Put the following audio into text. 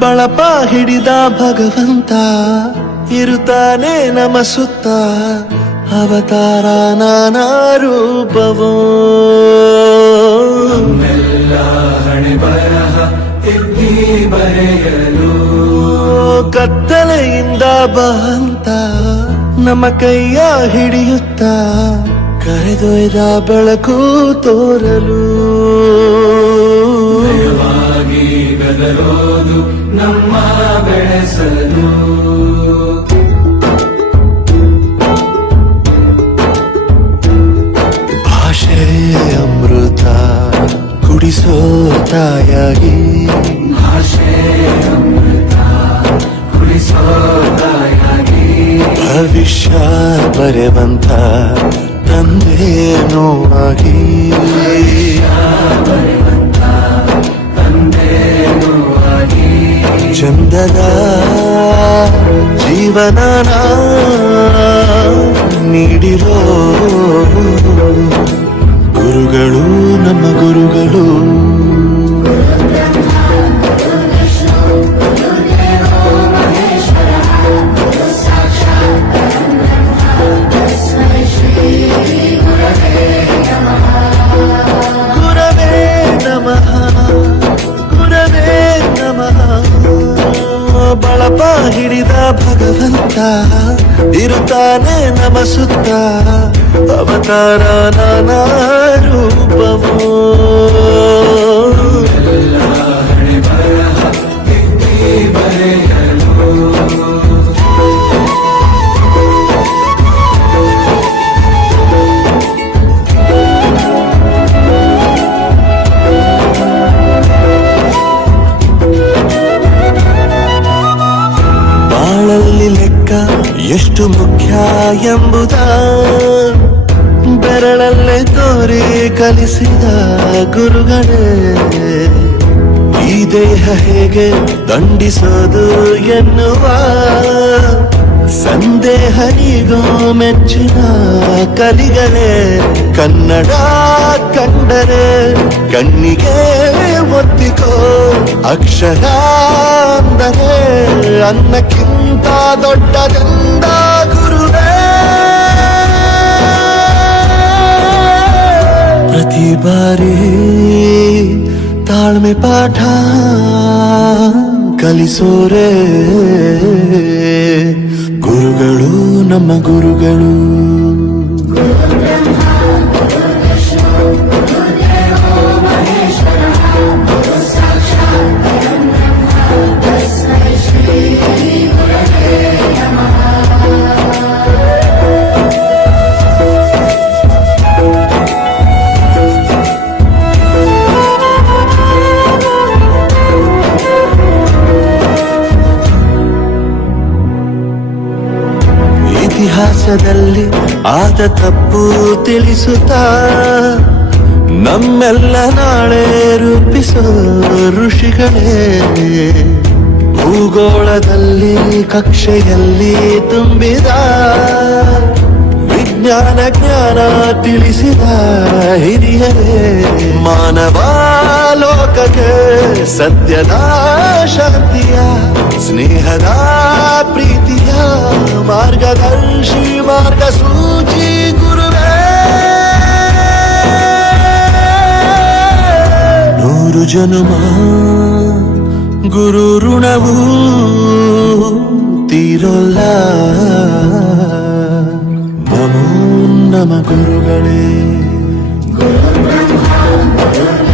ಬಳಪ ಹಿಡಿದ ಭಗವಂತ ಇರುತ್ತಾನೆ ನಮ ಸುತ್ತ ಅವತಾರ ನಾನಾ ರೂಪವೋ ನಮ್ಮೆಲ್ಲ ಹಣೆ ಬರಹ ತಿದ್ದಿ ಬರೆಯಲು ಕತ್ತಲೆಯಿಂದ ಬಂತ ನಮ್ಮ ಕೈಯ ಹಿಡಿಯುತ್ತ ಕರೆದೊಯ್ದ ಬೆಳಕು ತೋರಲು ಭಯವಾಗಿ ಗದರೋದು ನಮ್ಮ ಬೆಳೆಸಲು ಭಾಷೆ ಅಮೃತ ಕುಡಿಸೋ ತಾಯಾಗಿ ಭಾಷೆ ಅಮೃತ ಕುಡಿಸೋ ತಾಯಾಗಿ ಭವಿಷ್ಯ ಬರೆವಂತ ತಂದೆನೂ ಆಗಿ ತಂದೆನೂ ಆಗಿ ಚಂದದ ಜೀವನನ ನೀಡಿರೋ ಗುರುಗಳು ನಮ್ಮ ಗುರುಗಳು ಗುರವೇ ನಮಃ ಗುರವೇ ನಮಃ ಬಳಪ ಹಿಡಿದ ಭಗವಂತ ಇರುತ್ತಾನೆ ನಮ ಸುತ್ತ ಅವತಾರ ನಾನಾ ರೂಪವೋ ಎಲ್ಲ ಹಣೆ ಬರಹ ತಿದ್ದಿ ಬರೆಯಲು ಬಾಳಲ್ಲಿ ಲೆಕ್ಕ ಎಷ್ಟು ಮುಖ್ಯ ಎಂಬುದ ಬೆರಳಲ್ಲೇ ತೋರಿ ಕಲಿಸಿದ ಗುರುಗಳೇ ಈ ದೇಹ ಹೇಗೆ ದಂಡಿಸೋದು ಎನ್ನುವ ಸಂದೇಹ ಈಗೋ ಮೆಚ್ಚಿನ ಕಲಿಗಳೇ ಕನ್ನಡ ಕಂಡರೆ ಕಣ್ಣಿಗೆ ಒತ್ತಿಕೋ ಅಕ್ಷರ ಅಂದರೆ ಅನ್ನಕ್ಕಿಂತ ದೊಡ್ಡದೆಂದ ಗುರುವೇ ಪ್ರತಿ ಬಾರಿ ತಾಳ್ಮೆ ಪಾಠ ಕಲಿಸೋರೆ ಗುರುಗಳು ನಮ್ಮ ಗುರುಗಳು ಇತಿಹಾಸದಲ್ಲಿ ಆದ ತಪ್ಪು ತಿಳಿಸುತ್ತಾ ನಮ್ಮೆಲ್ಲ ನಾಳೆ ರೂಪಿಸೋ ಋಷಿಗಳೇ ಭೂಗೋಳದಲ್ಲಿ ಕಕ್ಷೆಯಲ್ಲಿ ತುಂಬಿದ ವಿಜ್ಞಾನ ಜ್ಞಾನ ತಿಳಿಸಿದ ಹಿರಿಯರೇ ಮಾನವ ಲೋಕಕ್ಕೆ ಸತ್ಯದ ಶಾಂತಿಯ ಸ್ನೇಹದ ಪ್ರೀತಿಯ ಮಾರ್ಗದರ್ಶಿ ಮಾರ್ಗಸೂಚಿ ಗುರುವೇ ನೂರು ಜನುಮ ಗುರು ಋಣವು ತೀರೋಲ್ಲ ನಮೋ ನಮ ಗುರುಗಳೇ ಗುರು ಬ್ರಹ್ಮ ಗುರು